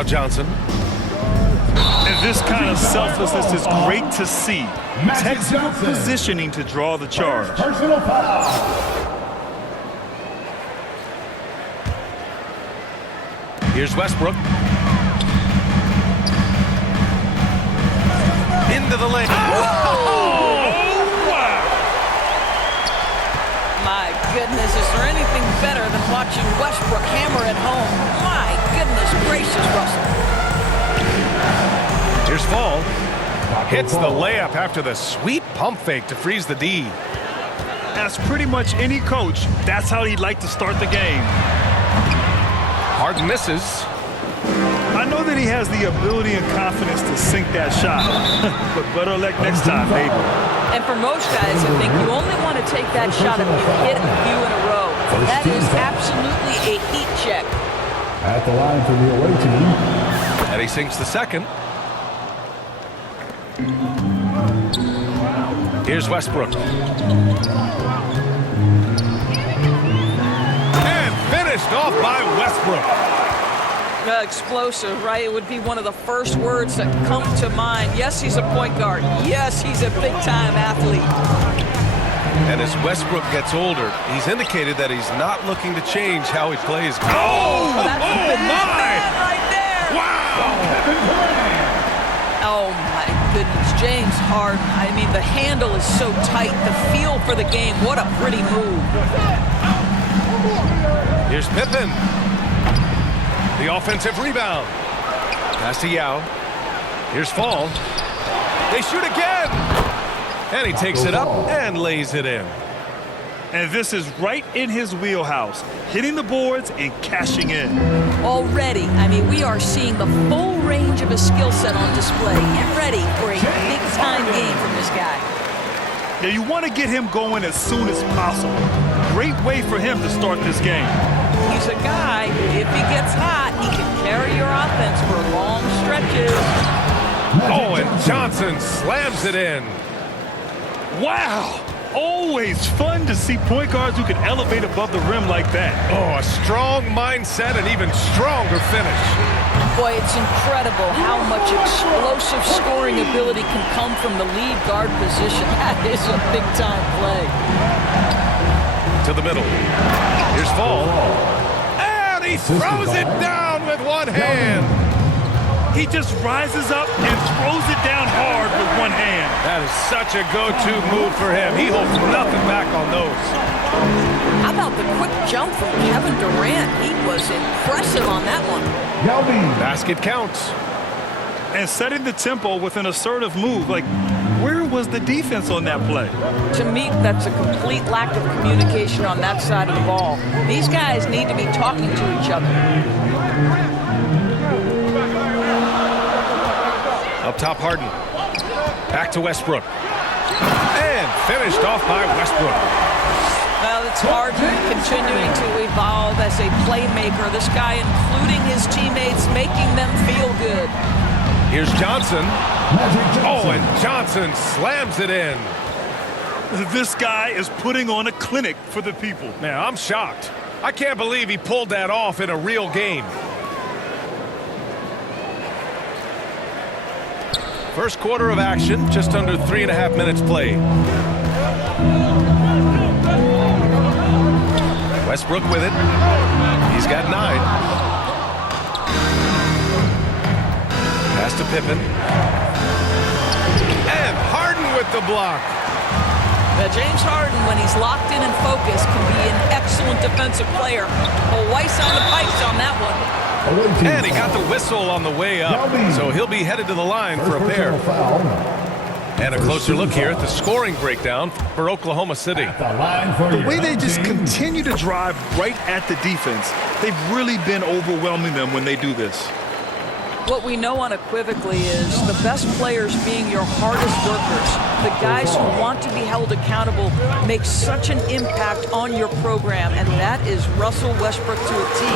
Now Johnson. And this kind of selflessness is great to see. Textbook positioning to draw the charge. Personal foul. Here's Westbrook. Into the lane. My goodness, is there anything better than watching Westbrook hammer it home? My goodness gracious, Russell. Here's Fall. Hits the layup after the sweet pump fake to freeze the D. As pretty much any coach, that's how he'd like to start the game. Harden misses. I know that he has the ability and confidence to sink that shot, but better luck next time, maybe. And for most guys, I think you only want to take that shot if you hit a few in a row. That is absolutely a heat check. At the line for the away team. And he sinks the second. Here's Westbrook. And finished off by Westbrook. Explosive, right? It would be one of the first words that come to mind. Yes, he's a point guard. Yes, he's a big-time athlete. And as Westbrook gets older, he's indicated that he's not looking to change how he plays. That's my! right there. Wow! Oh, my goodness. James Harden. I mean, the handle is so tight. The feel for the game. What a pretty move. Here's Pippen. The offensive rebound. Pass to Yao. Here's Fall. They shoot again. And he takes it up and lays it in. And this is right in his wheelhouse, hitting the boards and cashing in. Already, I mean, we are seeing the full range of his skill set on display. Get ready for a big-time game from this guy. Now, you want to get him going as soon as possible. Great way for him to start this game. He's a guy, if he gets hot, he can carry your offense for long stretches. Oh, and Johnson slams it in. Wow! Always fun to see point guards who can elevate above the rim like that. Oh, a strong mindset and even stronger finish. Boy, it's incredible how much explosive scoring ability can come from the lead guard position. That is a big-time play. To the middle. Here's Fall. And he throws it down with one hand. He just rises up and throws it down hard with one hand. That is such a go-to move for him. He holds nothing back on those. How about the quick jump from Kevin Durant? He was impressive on that one. Basket counts. And setting the tempo with an assertive move. Like, where was the defense on that play? To me, that's a complete lack of communication on that side of the ball. These guys need to be talking to each other. Up top, Harden. Back to Westbrook. And finished off by Westbrook. Well, it's Harden continuing to evolve as a playmaker. This guy including his teammates, making them feel good. Here's Johnson. Oh, and Johnson slams it in. This guy is putting on a clinic for the people. Man, I'm shocked. I can't believe he pulled that off in a real game. First quarter of action, just under 3.5 minutes played. Westbrook with it. He's got 9. Pass to Pippen. And Harden with the block. James Harden, when he's locked in and focused, can be an excellent defensive player. Well, Weiss on the pipes on that one. And he got the whistle on the way up, so he'll be headed to the line for a pair. And a closer look here at the scoring breakdown for Oklahoma City. The way they just continue to drive right at the defense, they've really been overwhelming them when they do this. What we know unequivocally is the best players being your hardest workers, the guys who want to be held accountable, make such an impact on your program, and that is Russell Westbrook to a T.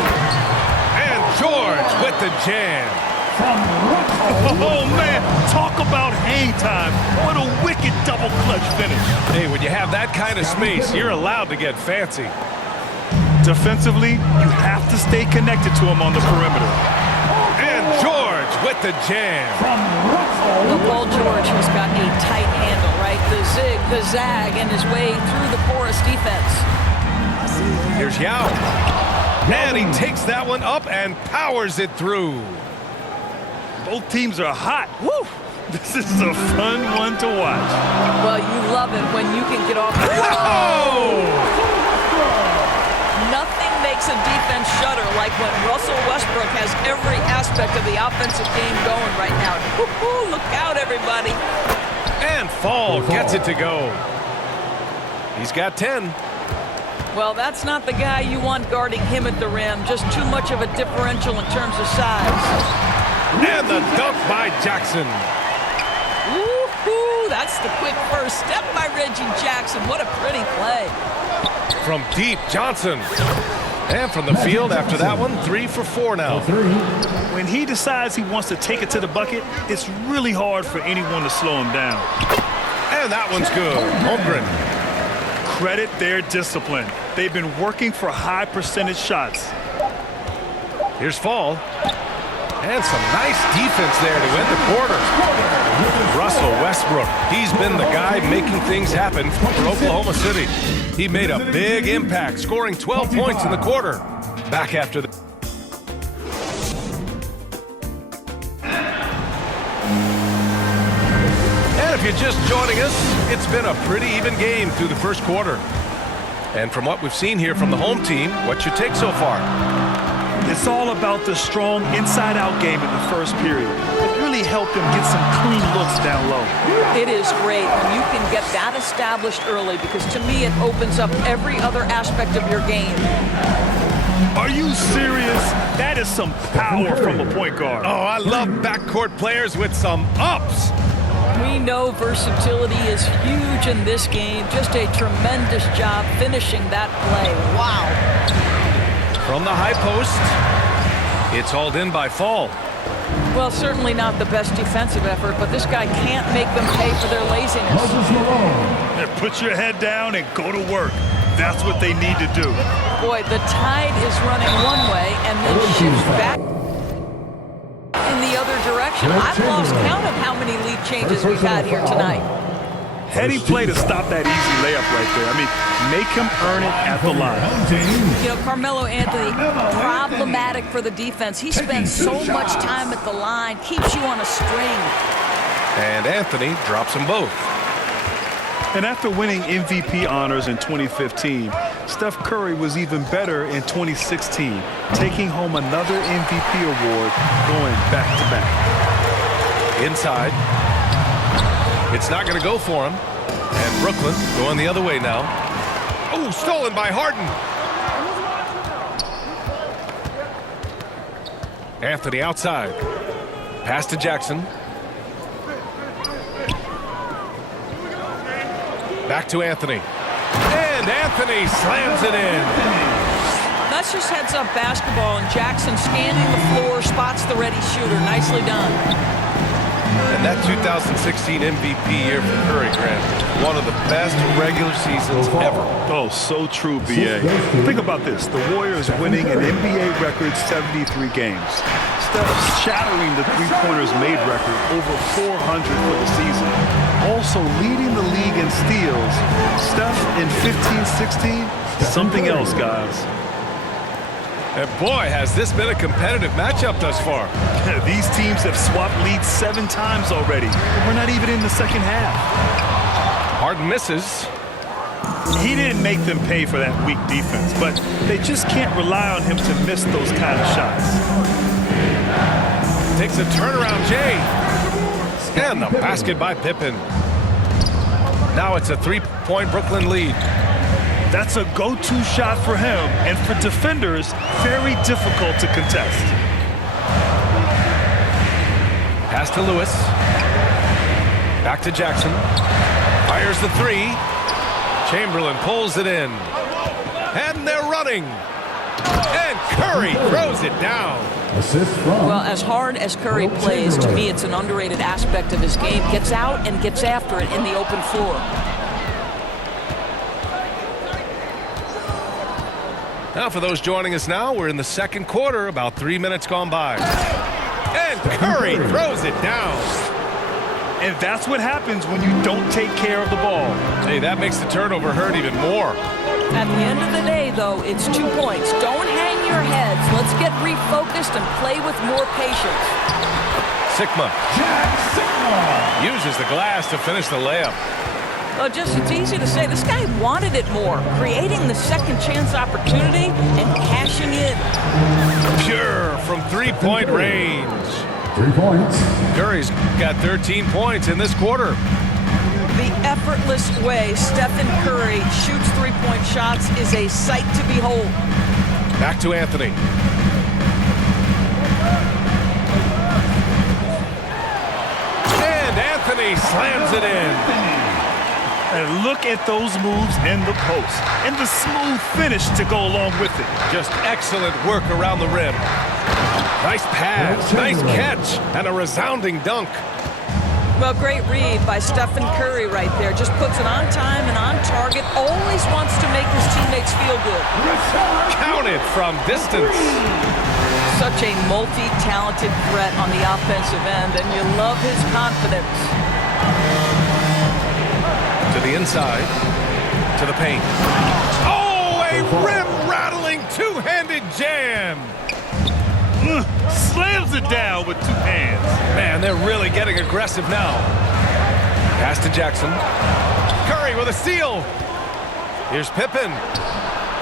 And George with the jam. Oh, man, talk about hang time. What a wicked double clutch finish. Hey, when you have that kind of space, you're allowed to get fancy. Defensively, you have to stay connected to him on the perimeter. And with the jam. Well, Paul George has got a tight handle, right? The zig, the zag, and his way through the porous defense. Here's Yao. And he takes that one up and powers it through. Both teams are hot. Woo! This is a fun one to watch. Well, you love it when you can get off the Nothing makes a defense shudder like when Russell Westbrook has every aspect of the offensive game going right now. Woo-hoo, look out, everybody. And Fall gets it to go. He's got 10. Well, that's not the guy you want guarding him at the rim. Just too much of a differential in terms of size. And the dunk by Jackson. Woo-hoo, that's the quick first step by Reggie Jackson. What a pretty play. From deep, Johnson. And from the field after that one, 3 for 4 now. When he decides he wants to take it to the bucket, it's really hard for anyone to slow him down. And that one's good. Holmgren. Credit their discipline. They've been working for high percentage shots. Here's Fall. And some nice defense there to end the quarter. Russell Westbrook, he's been the guy making things happen for Oklahoma City. He made a big impact, scoring 12 points in the quarter. Back after the... And if you're just joining us, it's been a pretty even game through the first quarter. And from what we've seen here from the home team, what's your take so far? It's all about the strong inside-out game in the first period. It really helped them get some clean looks down low. It is great when you can get that established early because to me it opens up every other aspect of your game. Are you serious? That is some power from a point guard. Oh, I love backcourt players with some ups. We know versatility is huge in this game. Just a tremendous job finishing that play. Wow. From the high post, it's hauled in by Fall. Well, certainly not the best defensive effort, but this guy can't make them pay for their laziness. Put your head down and go to work. That's what they need to do. Boy, the tide is running one way and then shifts back in the other direction. I've lost count of how many lead changes we've had here tonight. Heady play to stop that easy layup right there. I mean, make him earn it at the line. You know, Carmelo Anthony, problematic for the defense. He spends so much time at the line, keeps you on a string. And Anthony drops them both. And after winning MVP honors in 2015, Steph Curry was even better in 2016, taking home another MVP award, going back-to-back. Inside. It's not going to go for him. And Brooklyn going the other way now. Oh, stolen by Harden. Anthony outside. Pass to Jackson. Back to Anthony. And Anthony slams it in. That's just heads-up basketball, and Jackson scanning the floor, spots the ready shooter. Nicely done. And that 2016 MVP year for Curry, Grant, one of the best regular seasons ever. Oh, so true, B.A. Think about this. The Warriors winning an NBA record 73 games. Steph shattering the three-pointers made record, over 400 for the season. Also leading the league in steals. Steph in 15-16, something else, guys. And boy, has this been a competitive matchup thus far. These teams have swapped leads 7 times already. We're not even in the second half. Harden misses. He didn't make them pay for that weak defense, but they just can't rely on him to miss those kind of shots. Takes a turnaround, Jay. And the basket by Pippen. Now it's a 3-point Brooklyn lead. That's a go-to shot for him, and for defenders, very difficult to contest. Pass to Lewis. Back to Jackson. Fires the 3. Chamberlain pulls it in. And they're running. And Curry throws it down. Well, as hard as Curry plays, to me it's an underrated aspect of his game. Gets out and gets after it in the open floor. Now, for those joining us now, we're in the second quarter, about 3 minutes gone by. And Curry throws it down. And that's what happens when you don't take care of the ball. Hey, that makes the turnover hurt even more. At the end of the day, though, it's 2 points. Don't hang your heads. Let's get refocused and play with more patience. Sikma uses the glass to finish the layup. Well, it's easy to say. This guy wanted it more, creating the second chance opportunity and cashing in. Pure from three-point range. 3 points. Curry's got 13 points in this quarter. The effortless way Stephen Curry shoots three-point shots is a sight to behold. Back to Anthony. And Anthony slams it in. And look at those moves in the post. And the smooth finish to go along with it. Just excellent work around the rim. Nice pass, nice catch, and a resounding dunk. Well, great read by Stephen Curry right there. Just puts it on time and on target. Always wants to make his teammates feel good. Counted from distance. Such a multi-talented threat on the offensive end, and you love his confidence. To the inside, to the paint. Oh, a rim-rattling two-handed jam. Slams it down with 2 hands. Man, they're really getting aggressive now. Pass to Jackson. Curry with a steal. Here's Pippen.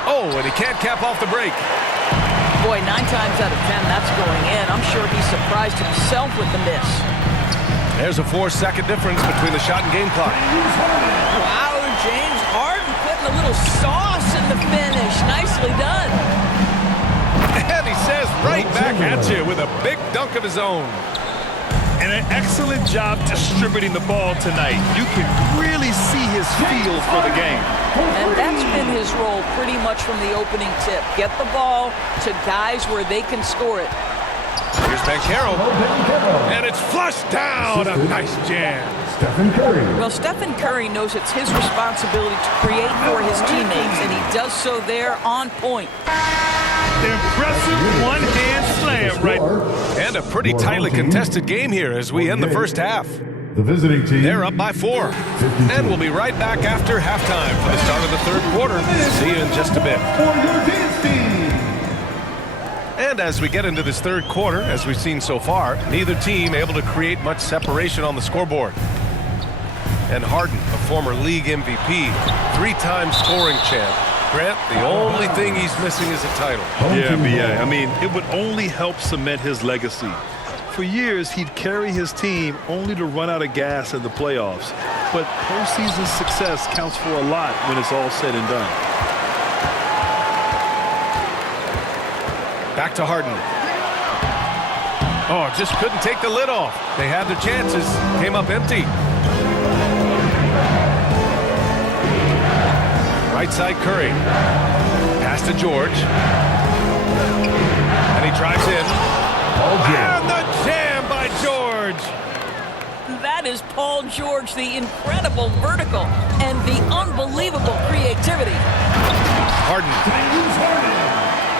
Oh, and he can't cap off the break. Boy, 9 times out of 10, that's going in. I'm sure he's surprised himself with the miss. There's a 4-second difference between the shot and game clock. Wow, James Harden putting a little sauce in the finish. Nicely done. And he says right back at you with a big dunk of his own. And an excellent job distributing the ball tonight. You can really see his feel for the game. And that's been his role pretty much from the opening tip. Get the ball to guys where they can score it. Here's Banchero. And it's flushed down. A nice jam. Stephen Curry. Well, Stephen Curry knows it's his responsibility to create for his teammates, and he does so there on point. Impressive one-hand slam right. And a pretty tightly contested game here as we end the first half. The visiting team. They're up by 4. And we'll be right back after halftime for the start of the third quarter. See you in just a bit. For your dance team. And as we get into this third quarter, as we've seen so far, neither team able to create much separation on the scoreboard. And Harden, a former league MVP, 3-time scoring champ. Grant, the only thing he's missing is a title. Yeah, B.A. I mean, it would only help cement his legacy. For years, he'd carry his team only to run out of gas in the playoffs. But postseason success counts for a lot when it's all said and done. Back to Harden. Oh, just couldn't take the lid off. They had their chances, came up empty. Right side Curry. Pass to George. And he drives in. And the jam by George. That is Paul George, the incredible vertical and the unbelievable creativity. Harden.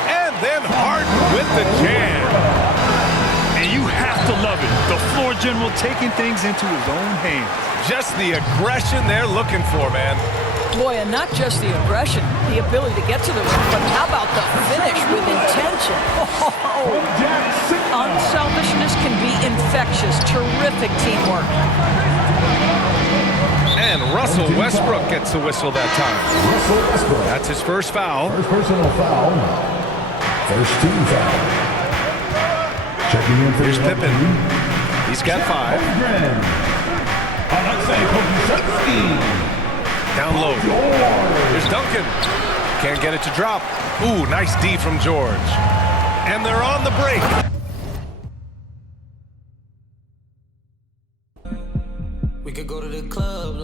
And then Harden with the jam. And you have to love it. The floor general taking things into his own hands. Just the aggression they're looking for, man. Boy, and not just the aggression, the ability to get to the rim, but how about the finish with intention? Oh, unselfishness can be infectious. Terrific teamwork. And Russell Westbrook gets the whistle that time. Russell Westbrook. That's his first foul. First personal foul. First team foul. Checking in for Here's the Pippen. team. He's got 5. Alexei Pokusevski. Down low. Here's Duncan. Can't get it to drop. Ooh, nice D from George. And they're on the break. We could go to the club.